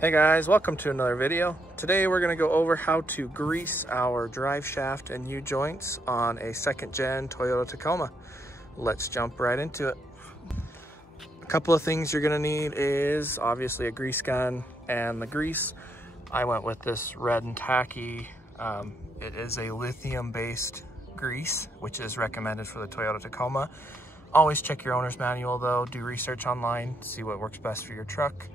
Hey guys, welcome to another video. Today we're going to go over how to grease our drive shaft and U-joints on a second gen Toyota Tacoma. Let's jump right into it. A couple of things you're going to need is obviously a grease gun and the grease. I went with this red and tacky. It is a lithium based grease, which is recommended for the Toyota Tacoma. Always check your owner's manual though, do research online, see what works best for your truck.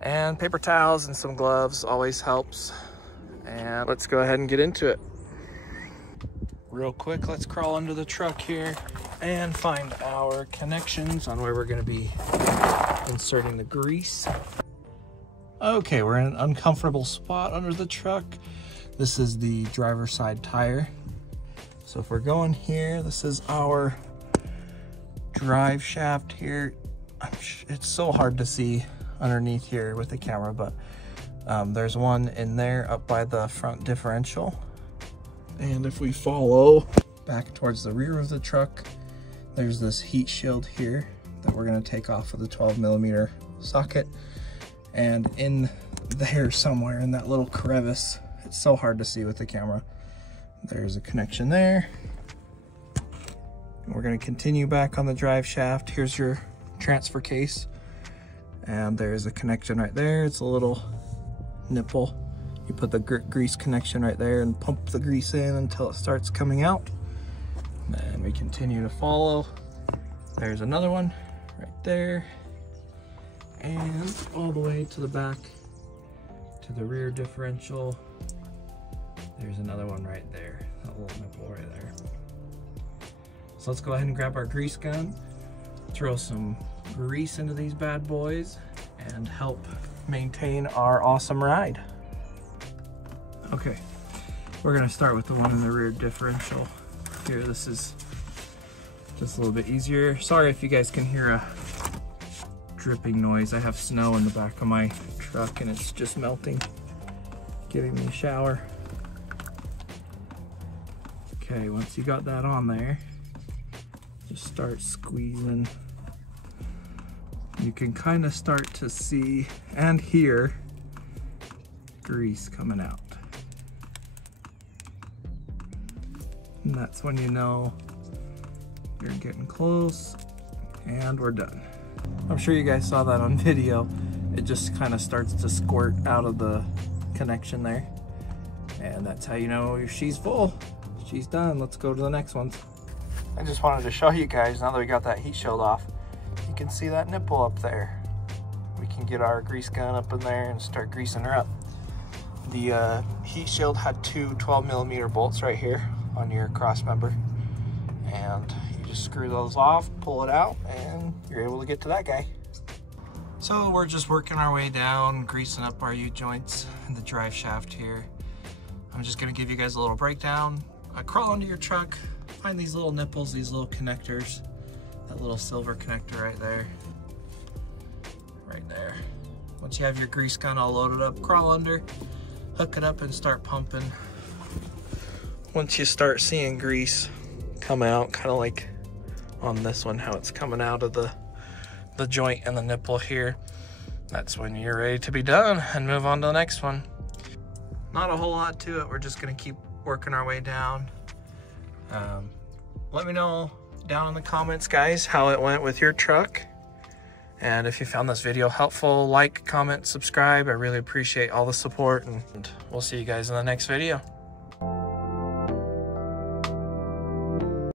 And paper towels and some gloves always helps. And let's go ahead and get into it. Real quick, let's crawl under the truck here and find our connections on where we're going to be inserting the grease. Okay, we're in an uncomfortable spot under the truck. This is the driver's side tire. So if we're going here, this is our drive shaft here. It's so hard to see underneath here with the camera, but there's one in there up by the front differential. And if we follow back towards the rear of the truck, there's this heat shield here that we're going to take off of the 12mm socket. And in there somewhere in that little crevice, it's so hard to see with the camera, there's a connection there. And we're going to continue back on the drive shaft. Here's your transfer case. And there's a connection right there. It's a little nipple. You put the grease connection right there and pump the grease in until it starts coming out. And we continue to follow. There's another one right there. And all the way to the back to the rear differential. There's another one right there. That little nipple right there. So let's go ahead and grab our grease gun. Throw some grease into these bad boys and help maintain our awesome ride. Okay, we're gonna start with the one in the rear differential. Here, this is just a little bit easier. Sorry if you guys can hear a dripping noise. I have snow in the back of my truck and it's just melting, giving me a shower. Okay, once you got that on there, just start squeezing. You can kind of start to see and hear grease coming out. And that's when you know you're getting close, and we're done. I'm sure you guys saw that on video. It just kind of starts to squirt out of the connection there. And that's how you know she's full. She's done. Let's go to the next one. I just wanted to show you guys, now that we got that heat shield off, you can see that nipple up there. We can get our grease gun up in there and start greasing her up. The heat shield had two 12mm bolts right here on your cross member. And you just screw those off, pull it out, and you're able to get to that guy. So we're just working our way down, greasing up our U-joints and the drive shaft here. I'm just gonna give you guys a little breakdown. Crawl under your truck, find these little nipples, these little connectors. That little silver connector right there. Right there. Once you have your grease gun all loaded up, crawl under, hook it up and start pumping. Once you start seeing grease come out, kind of like on this one, how it's coming out of the joint and the nipple here, that's when you're ready to be done and move on to the next one. Not a whole lot to it. We're just gonna keep working our way down. Let me know down in the comments, guys, how it went with your truck. And if you found this video helpful, like, comment, subscribe. I really appreciate all the support, and we'll see you guys in the next video.